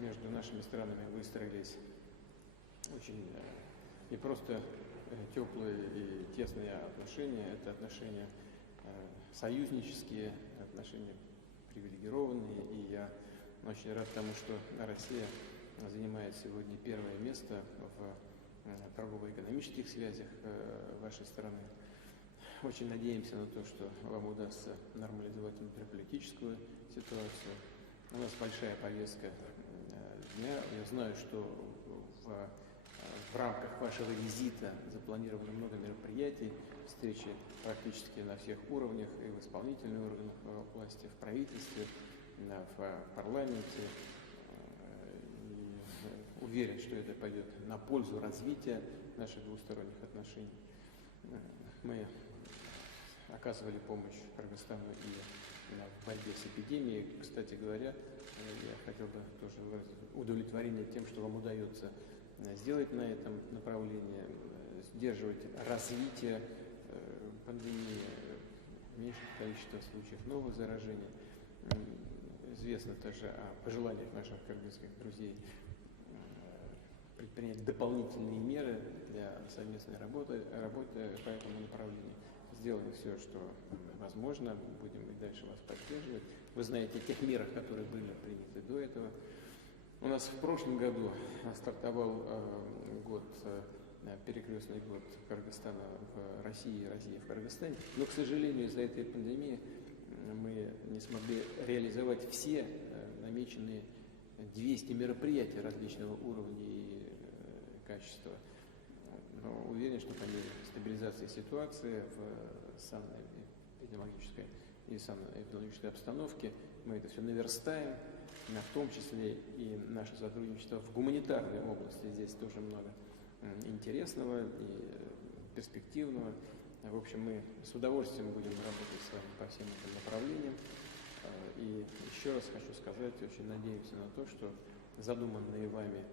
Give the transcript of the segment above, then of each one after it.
между нашими странами выстроились очень не просто теплые и тесные отношения, это отношения союзнические, отношения привилегированные, и я очень рад тому, что Россия занимает сегодня первое место в торгово-экономических связях вашей страны. Очень надеемся на то, что вам удастся нормализовать внутриполитическую ситуацию. У нас большая повестка дня. Я знаю, что в рамках вашего визита запланировано много мероприятий, встречи практически на всех уровнях, и в исполнительных органах власти, в правительстве, в парламенте. И уверен, что это пойдет на пользу развития наших двусторонних отношений. Мы оказывали помощь Кыргызстану и в борьбе с эпидемией. Кстати говоря, я хотел бы тоже выразить удовлетворение тем, что вам удается сделать на этом направлении, сдерживать развитие пандемии, меньшее количество случаев новых заражений. Известно также о пожеланиях наших кыргызских друзей предпринять дополнительные меры для совместной работы по этому направлению. Сделаем все, что возможно, будем и дальше вас поддерживать. Вы знаете о тех мерах, которые были приняты до этого. У нас в прошлом году стартовал перекрестный год Кыргызстана в России и России в Кыргызстане, но, к сожалению, из-за этой пандемии мы не смогли реализовать все намеченные 200 мероприятий различного уровня и качества. Но уверен, что по мере стабилизации ситуации в санэпидемиологической и санэпидемиологической обстановке мы это все наверстаем, в том числе и наше сотрудничество в гуманитарной области. Здесь тоже много интересного и перспективного. В общем, мы с удовольствием будем работать с вами по всем этим направлениям. И еще раз хочу сказать, очень надеемся на то, что задуманные вами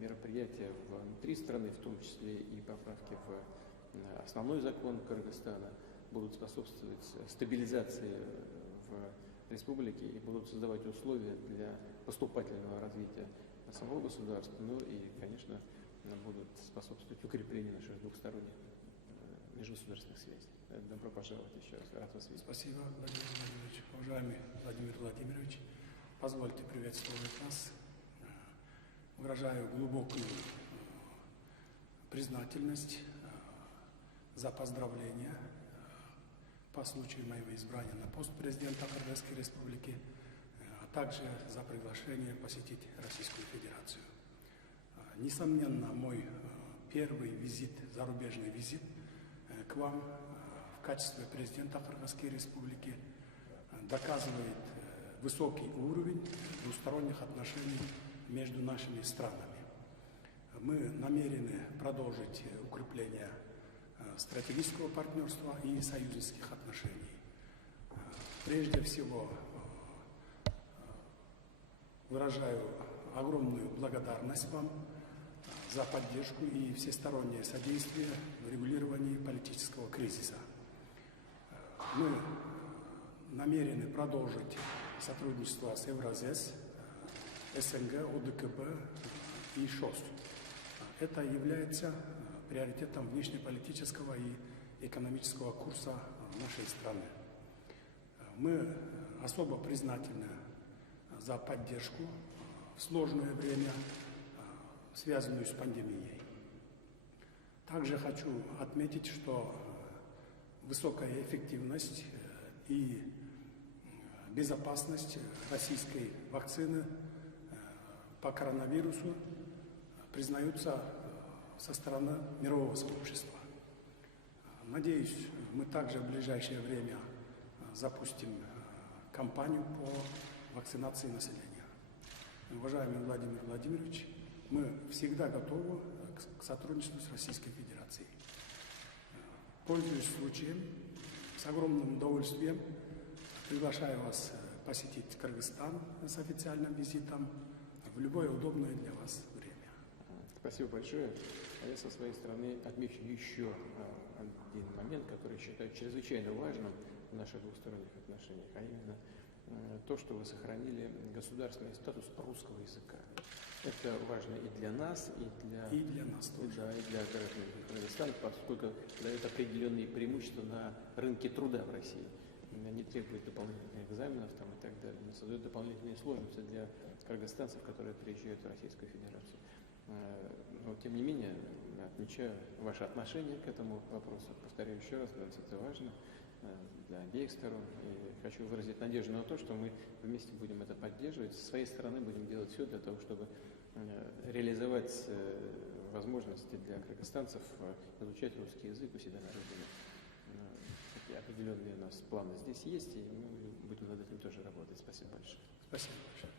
мероприятия внутри страны, в том числе и поправки в основной закон Кыргызстана, будут способствовать стабилизации в республике и будут создавать условия для поступательного развития самого государства, ну и, конечно, будут способствовать укреплению наших двухсторонних межгосударственных связей. Добро пожаловать еще раз. Рад вас видеть. Спасибо, Владимир Владимирович. Уважаемый Владимир Владимирович, позвольте приветствовать вас. Выражаю глубокую признательность за поздравления по случаю моего избрания на пост президента Кыргызской Республики, а также за приглашение посетить Российскую Федерацию. Несомненно, мой первый визит, зарубежный визит к вам в качестве президента Кыргызской Республики доказывает высокий уровень двусторонних отношений между нашими странами. Мы намерены продолжить укрепление стратегического партнерства и союзнических отношений. Прежде всего, выражаю огромную благодарность вам за поддержку и всестороннее содействие в регулировании политического кризиса. Мы намерены продолжить сотрудничество с Евразес, СНГ, ОДКБ и ШОС. Это является приоритетом внешнеполитического и экономического курса нашей страны. Мы особо признательны за поддержку в сложное время, связанную с пандемией. Также хочу отметить, что высокая эффективность и безопасность российской вакцины по коронавирусу признаются со стороны мирового сообщества. Надеюсь, мы также в ближайшее время запустим кампанию по вакцинации населения. Уважаемый Владимир Владимирович, мы всегда готовы к сотрудничеству с Российской Федерацией. Пользуясь случаем, с огромным удовольствием приглашаю вас посетить Кыргызстан с официальным визитом в любое удобное для вас время. Спасибо большое. А я со своей стороны отмечу еще один момент, который считаю чрезвычайно важным в наших двусторонних отношениях, а именно то, что вы сохранили государственный статус русского языка. Это важно и для нас, И для нас тоже. Да, и для Кыргызстана, поскольку дает определенные преимущества на рынке труда в России. Не требует дополнительных экзаменов там, и так далее, не создает дополнительные сложности для кыргызстанцев, которые приезжают в Российскую Федерацию. Но, тем не менее, отмечаю ваше отношение к этому вопросу. Повторяю еще раз, для нас это важно, для обеих сторон. И хочу выразить надежду на то, что мы вместе будем это поддерживать. С своей стороны будем делать все для того, чтобы реализовать возможности для кыргызстанцев изучать русский язык у себя на родине. Такие определенные у нас планы здесь есть, и мы будем над этим тоже работать. Спасибо большое. Спасибо большое.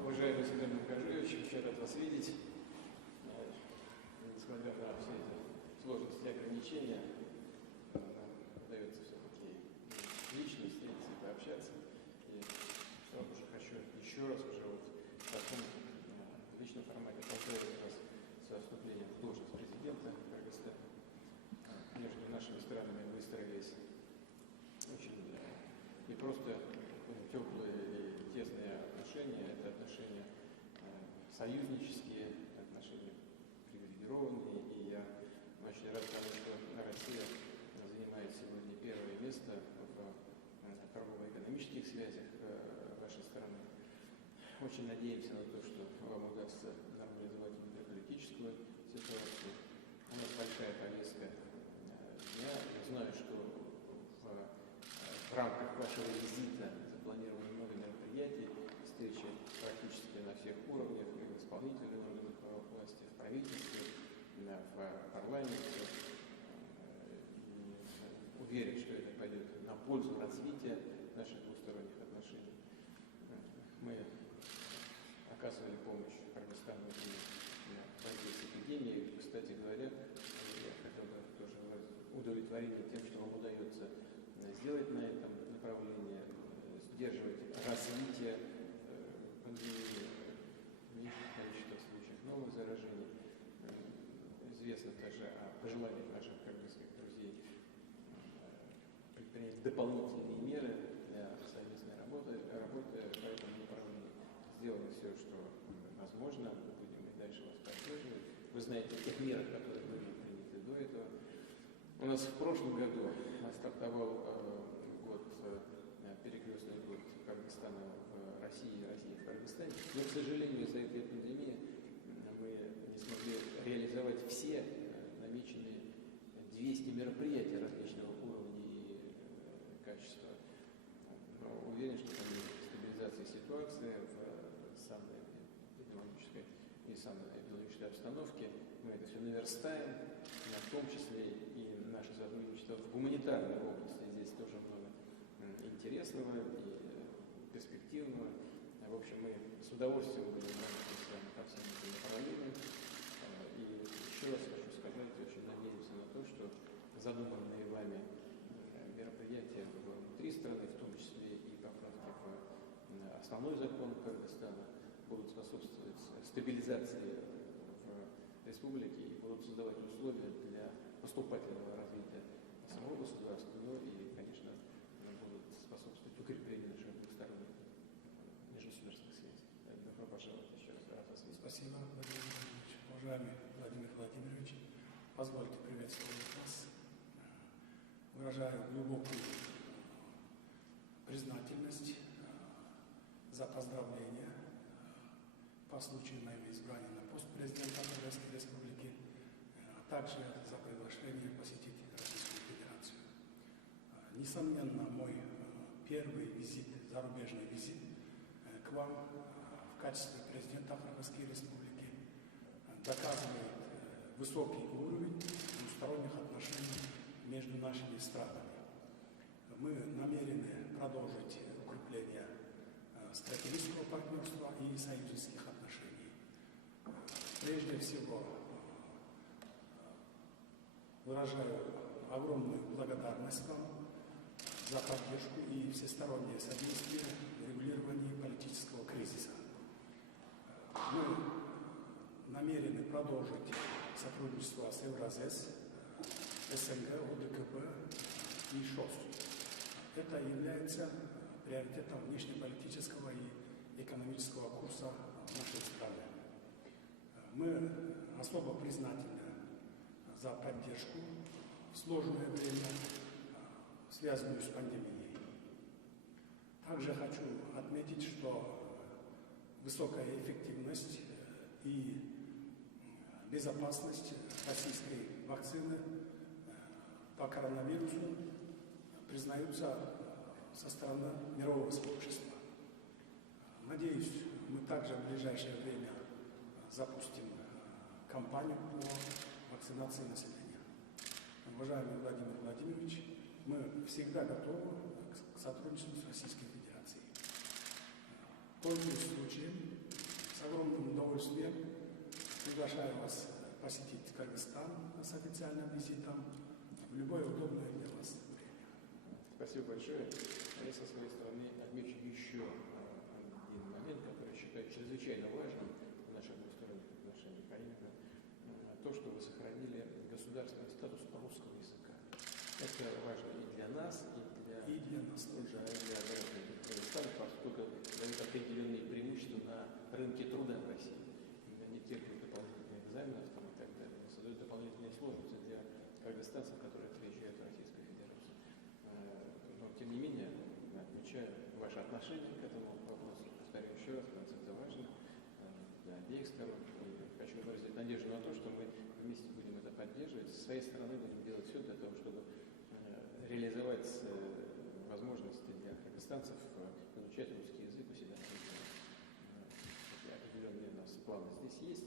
Уважаемый Сергей Мукажевич, очень рад вас видеть. Несмотря на все эти сложности и ограничения, удается все-таки лично встретиться и пообщаться. И сразу же хочу еще раз уже вот в таком личном формате поздравить вас со вступлением в должность президента Кыргызстана. Между нашими странами выстроились очень не просто теплые и тесные отношения, это отношения союзнические, отношения привилегированные, и я очень рад тому, что Россия занимает сегодня первое место в торгово-экономических связях вашей страны. Очень надеемся на то, что вам удастся нормализовать внутриполитическую ситуацию. У нас большая повестка дня. Я знаю, что в рамках вашего визита запланировано много мероприятий, встречи практически на всех уровнях, и в исполнительных органах власти, в правительстве, в парламенте. И уверен, что это пойдет на пользу развития наших двусторонних отношений. Мы оказывали помощь Кыргызстану в борьбе с эпидемией. Кстати говоря, я хотел бы тоже удовлетворение тем, что вам удается сделать на этом направлении, сдерживать развитие пандемии, уменьшить количество случаев новых заражений. Известно также о пожеланиях наших кыргызских друзей предпринять дополнительные меры для совместной работы по этому направлению. Сделаем все, что возможно, мы будем и дальше вас поддерживать. Вы знаете о тех мерах, которые были приняты до этого. У нас в прошлом году стартовал перекрестный год Кыргызстана в России, России в Кыргызстане. Но, к сожалению, из-за этой пандемии мы не смогли реализовать все намеченные 200 мероприятий различного уровня и качества. Но уверен, что по мере стабилизации ситуации в самой эпидемиологической и самой эпидемиологической обстановке мы это все наверстаем, в том числе и наше сотрудничество в гуманитарной области. Здесь тоже много интересного и перспективного. В общем, мы с удовольствием будем работать с вами по всем этим направлениям. И еще раз хочу сказать, очень надеемся на то, что задуманные вами мероприятия внутри страны, в том числе и поправки в основной закон Кыргызстана, будут способствовать стабилизации в республике и будут создавать условия для поступательного развития самого государства, но и, конечно, будут способствовать укреплению наших двусторонних межгосударственных связей. Добро пожаловать еще раз. Рад вас видеть. Спасибо, Владимир Владимирович. Уважаемый Владимир Владимирович, позвольте приветствовать вас. Выражаю глубокую признательность за поздравления по случаю моего избрания на пост президента Кыргызской Республики, а также за приглашение посетить Российскую Федерацию. Несомненно, мой первый визит, зарубежный визит к вам в качестве президента Кыргызской Республики доказывает высокий уровень двусторонних отношений между нашими странами. Мы намерены продолжить укрепление стратегического партнерства и союзнических отношений. Прежде всего, выражаю огромную благодарность вам за поддержку и всестороннее содействие в регулировании политического кризиса. Мы намерены продолжить сотрудничество с Евразес СНГ, ОДКБ и ШОС. Это является приоритетом внешнеполитического и экономического курса в нашей стране. Мы особо признательны за поддержку в сложное время, связанную с пандемией. Также хочу отметить, что высокая эффективность и безопасность российской вакцины по коронавирусу признаются со стороны мирового сообщества. Надеюсь, мы также в ближайшее время запустим кампанию по вакцинации населения. Уважаемый Владимир Владимирович, мы всегда готовы к сотрудничеству с Российской Федерацией. Пользуясь случаем, с огромным удовольствием приглашаю вас посетить Кыргызстан с официальным визитом в любое удобное для вас время. Спасибо большое. Я со своей стороны отмечу еще один момент, который считаю чрезвычайно важным в наших двусторонних отношениях, а именно то, что вы сохранили государственный статус русского языка. Это важно и для нас, и для Кыргызстана, поскольку дает определенные преимущества на рынке труда в России. Они терпят дополнительные экзамены там, и так далее, создают дополнительные сложности для кыргызстанцев, которые приезжают в Российскую Федерацию. Но, тем не менее, отмечаю ваше отношение к этому вопросу. Повторяю еще раз, это важно для обеих сторон. И хочу выразить надежду на то, что мы вместе будем это поддерживать. С своей стороны будем делать все для того, чтобы реализовать возможности для кыргызстанцев изучать русский язык у себя. Определенные у нас планы здесь есть.